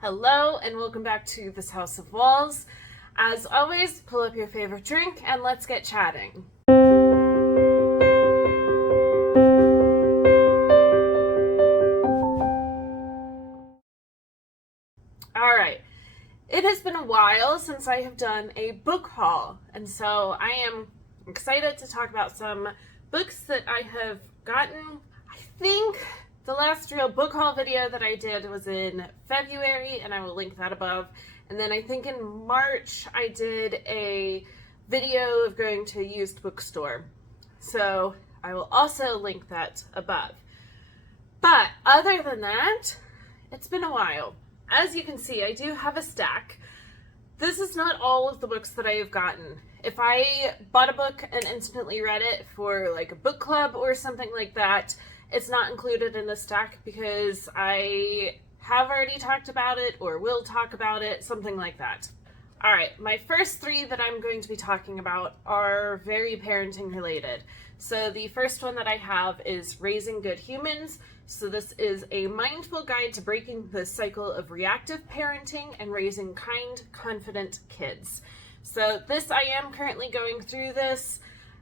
Hello and welcome back to this House of Walls. As always, pull up your favorite drink and let's get chatting. Alright, it has been a while since I have done a book haul, and so I am excited to talk about some books that I have gotten. I think the last real book haul video that I did was in February, and I will link that above. And then I think in March I did a video of going to a used bookstore. So I will also link that above. But other than that, it's been a while. As you can see, I do have a stack. This is not all of the books that I have gotten. If I bought a book and instantly read it for like a book club or something like that, it's not included in the stack because I have already talked about it or will talk about it, something like that. All right, my first three that I'm going to be talking about are very parenting related. So the first one that I have is Raising Good Humans. So this is a mindful guide to breaking the cycle of reactive parenting and raising kind, confident kids. So this, I am currently going through this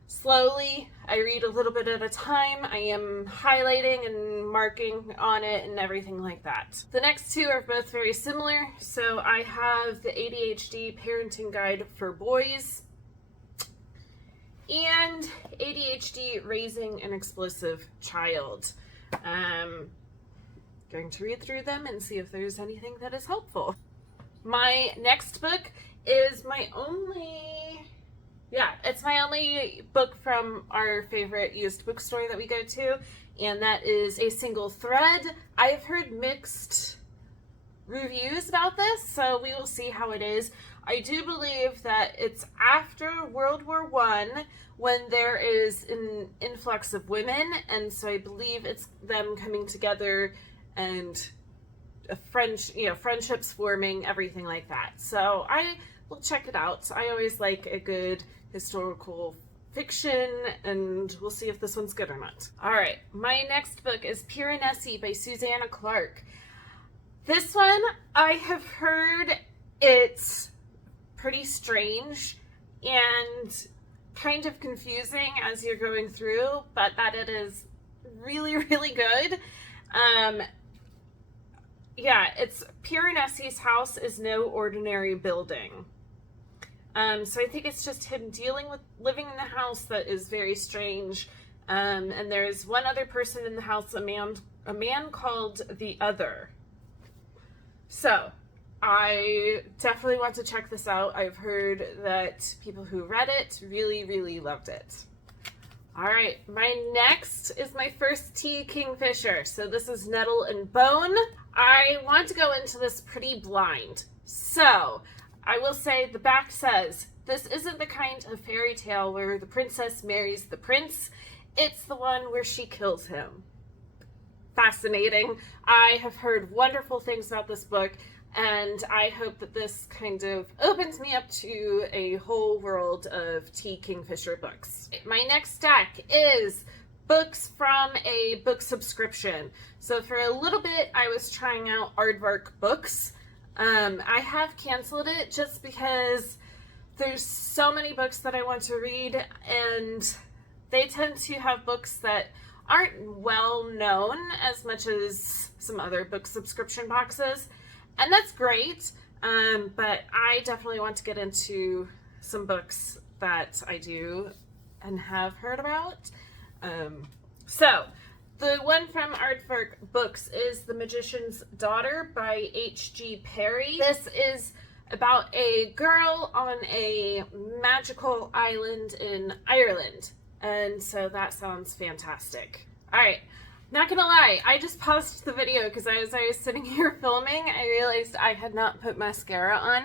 slowly. I read a little bit at a time. I am highlighting and marking on it and everything like that. The next two are both very similar. So I have the ADHD Parenting Guide for Boys and ADHD Raising an Explosive Child. Going to read through them and see if there's anything that is helpful. My next book is it's my only book from our favorite used bookstore that we go to, and that is A Single Thread. I've heard mixed reviews about this, so we will see how it is. I do believe that it's after World War I when there is an influx of women, and so I believe it's them coming together and friendships forming, everything like that. So I will check it out. I always like a good historical fiction, and we'll see if this one's good or not. All right, my next book is Piranesi by Susanna Clark. This one, I have heard it's pretty strange and kind of confusing as you're going through, but that it is really, really good. It's Piranesi's house is no ordinary building. So I think it's just him dealing with living in a house that is very strange. And there's one other person in the house, a man called the Other. So I definitely want to check this out. I've heard that people who read it really, really loved it. All right, my next is my first T Kingfisher. So this is Nettle and Bone. I want to go into this pretty blind. So I will say the back says, this isn't the kind of fairy tale where the princess marries the prince. It's the one where she kills him. Fascinating. I have heard wonderful things about this book, and I hope that this kind of opens me up to a whole world of T Kingfisher books. My next stack is books from a book subscription. So for a little bit, I was trying out Aardvark Books. I have canceled it just because there's so many books that I want to read, and they tend to have books that aren't well known as much as some other book subscription boxes, and that's great, but I definitely want to get into some books that I do and have heard about. So the one from Aardvark Books is The Magician's Daughter by H.G. Perry. This is about a girl on a magical island in Ireland, and so that sounds fantastic. All right, not gonna lie, I just paused the video because as I was sitting here filming, I realized I had not put mascara on,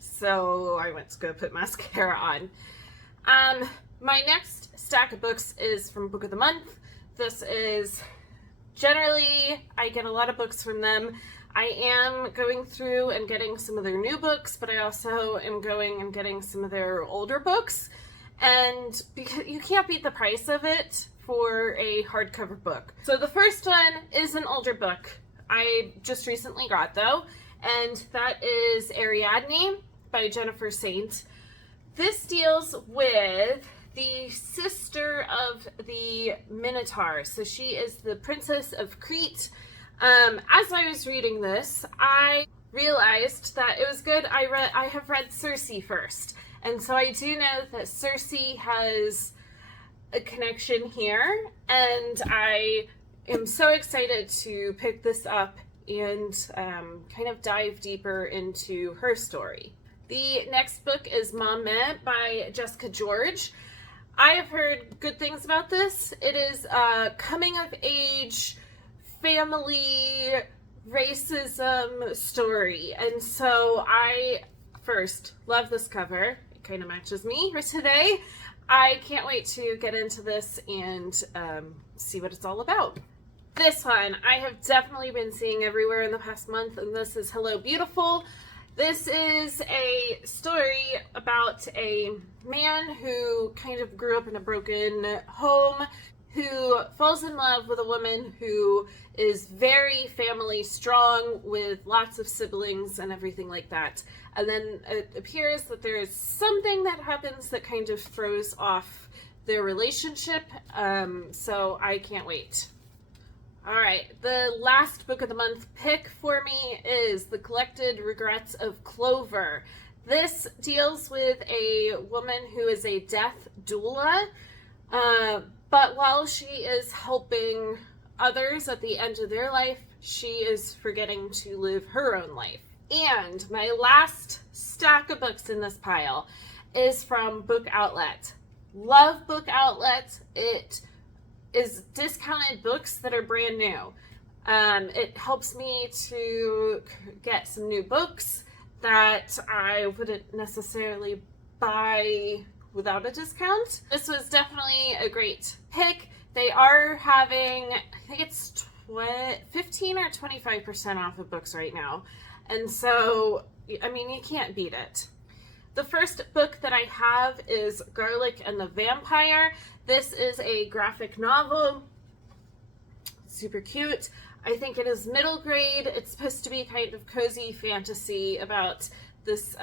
so I went to go put mascara on. My next stack of books is from Book of the Month. This is generally, I get a lot of books from them. I am going through and getting some of their new books, but I also am going and getting some of their older books. And because you can't beat the price of it for a hardcover book. So the first one is an older book. I just recently got, though, and that is Ariadne by Jennifer Saint. This deals with the sister of the Minotaur. So she is the princess of Crete. As I was reading this, I realized that it was good. I have read Circe first. And so I do know that Circe has a connection here. And I am so excited to pick this up and kind of dive deeper into her story. The next book is Mamet by Jessica George. I have heard good things about this. It is a coming-of-age family racism story. And so I first love this cover. It kind of matches me for today. I can't wait to get into this and see what it's all about. This one I have definitely been seeing everywhere in the past month, and this is Hello Beautiful. This is a story about a man who kind of grew up in a broken home, who falls in love with a woman who is very family strong with lots of siblings and everything like that. And then it appears that there is something that happens that kind of throws off their relationship. So I can't wait. All right, the last book of the month pick for me is The Collected Regrets of Clover. This deals with a woman who is a death doula, but while she is helping others at the end of their life, she is forgetting to live her own life. And my last stack of books in this pile is from Book Outlet. Love Book Outlet. It is discounted books that are brand new. It helps me to get some new books that I wouldn't necessarily buy without a discount. This was definitely a great pick. They are having, I think it's 15 or 25% off of books right now. And so, I mean, you can't beat it. The first book that I have is Garlic and the Vampire. This is a graphic novel. Super cute. I think it is middle grade. It's supposed to be kind of cozy fantasy about this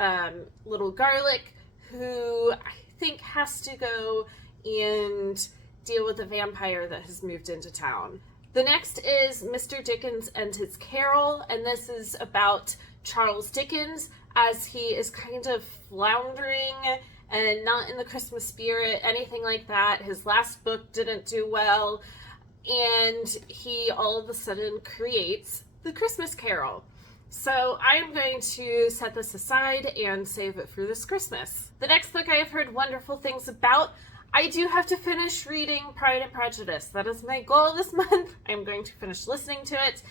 little garlic who I think has to go and deal with a vampire that has moved into town. The next is Mr. Dickens and His Carol, and this is about Charles Dickens as he is kind of floundering and not in the Christmas spirit, anything like that. His last book didn't do well, and he all of a sudden creates The Christmas Carol. So I'm going to set this aside and save it for this Christmas. The next book I have heard wonderful things about. I do have to finish reading Pride and Prejudice. That is my goal this month. I'm going to finish listening to it,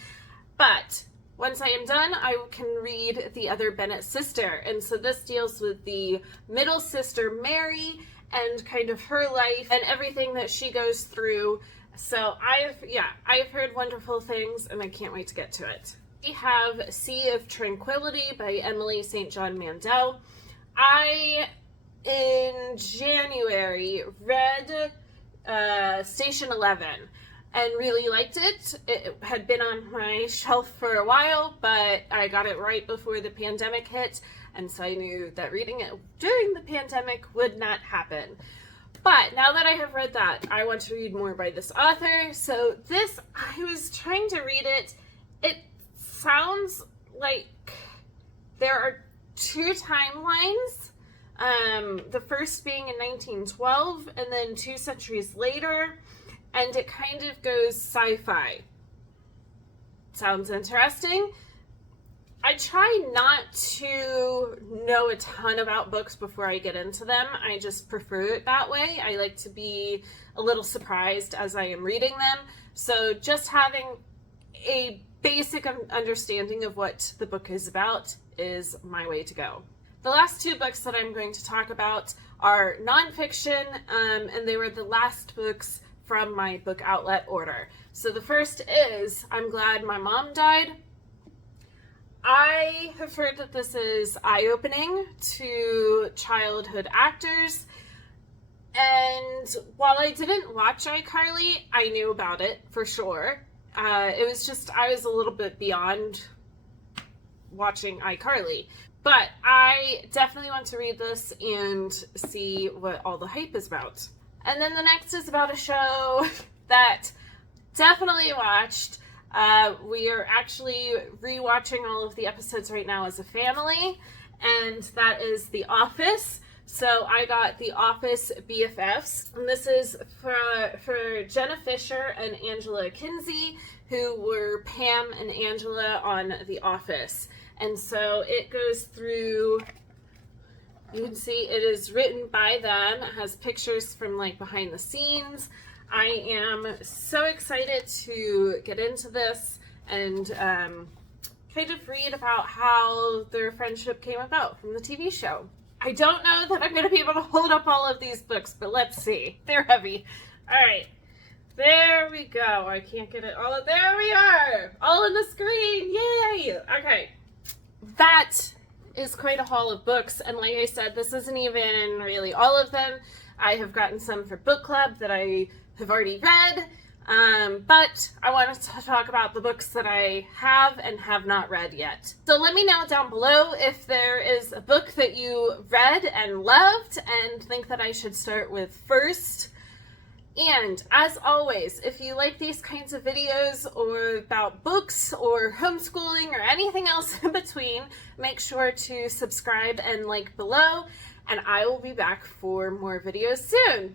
but once I am done, I can read The Other Bennet Sister. And so this deals with the middle sister, Mary, and kind of her life and everything that she goes through. So I've heard wonderful things, and I can't wait to get to it. We have Sea of Tranquility by Emily St. John Mandel. I, in January, read Station 11. And really liked it. It had been on my shelf for a while, but I got it right before the pandemic hit, and so I knew that reading it during the pandemic would not happen. But now that I have read that, I want to read more by this author. So this, I was trying to read it. It sounds like there are two timelines. The first being in 1912, and then 2 centuries later. And it kind of goes sci-fi. Sounds interesting. I try not to know a ton about books before I get into them. I just prefer it that way. I like to be a little surprised as I am reading them. So just having a basic understanding of what the book is about is my way to go. The last 2 books that I'm going to talk about are nonfiction, and they were the last books from my Book Outlet order. So the first is I'm Glad My Mom Died. I have heard that this is eye-opening to childhood actors, and while I didn't watch iCarly, I knew about it for sure. it was just, I was a little bit beyond watching iCarly. But I definitely want to read this and see what all the hype is about. And then the next is about a show that definitely watched. We are actually rewatching all of the episodes right now as a family, and that is The Office. So I got The Office BFFs, and this is for Jenna Fisher and Angela Kinsey, who were Pam and Angela on The Office. And so it goes through, you can see it is written by them. It has pictures from like behind the scenes. I am so excited to get into this and kind of read about how their friendship came about from the TV show. I don't know that I'm going to be able to hold up all of these books, but let's see. They're heavy. All right. There we go. I can't get it all. There we are. All on the screen. Yay. Okay. That is quite a haul of books, and like I said, this isn't even really all of them. I have gotten some for book club that I have already read, but I wanted to talk about the books that I have and have not read yet. So let me know down below if there is a book that you read and loved and think that I should start with first. And as always, if you like these kinds of videos or about books or homeschooling or anything else in between, make sure to subscribe and like below, and I will be back for more videos soon.